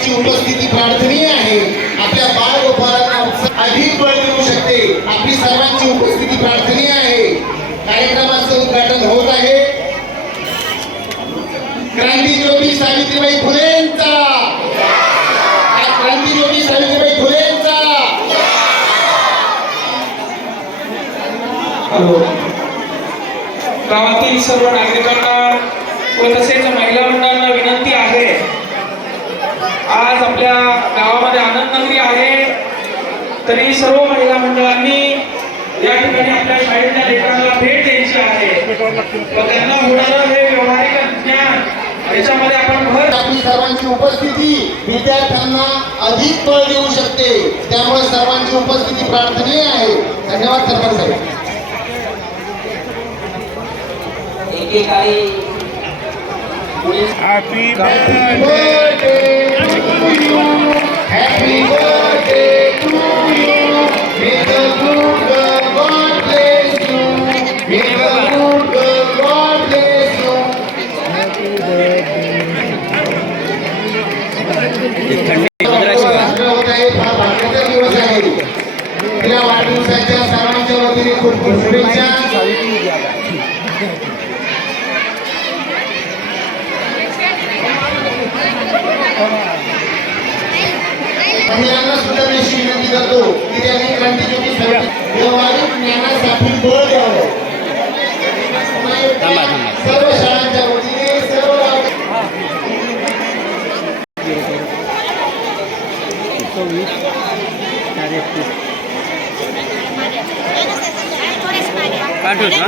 सर्वांची उपस्थिती प्रार्थनीय आहे. आपल्या बाळगोपाळांना अधिक बळ मिळू शकते. आपली सर्वांची उपस्थिती प्रार्थनीय आहे. कार्यक्रमाचं उद्घाटन होत आहे. क्रांतीज्योती सावित्रीबाई फुलेंचा, क्रांतीज्योती सावित्रीबाई फुलेंचा. हॅलो, गावातील सर्व नागरिकांना व तसेच महिला मंडळांना विनंती आहे, आज आपल्या गावामध्ये आनंद नगरी आहे, तरी सर्व महिला मंडळांनी या ठिकाणी आपल्या शाळेच्या लेकरांना भेट द्यायची आहे व त्यांना होणारं हे व्यवहारिक ज्ञान याच्यामध्ये आपण भर. आपली सर्वांची उपस्थिती विद्यार्थ्यांना अधिक बळ देऊ शकते. त्यामुळे सर्वांची उपस्थिती प्रार्थनीय आहे. धन्यवाद सरपंच साहेब. Happy birthday to you. Happy birthday to you. May the good God bless you. May the good God bless you. Happy birthday. हा भाग्याचा दिवस आहे. या वाढदिवसाच्या सर्वांच्या वतीने खूप खूप शुभेच्छा. महिलांना सुद्धा मी विनंती करतो की त्यांनी क्रांतीज्योती व्यवहारिक ज्ञानासाठी बळ द्यावं. सर्व शाळांच्या वतीने सर्व पाठवतो.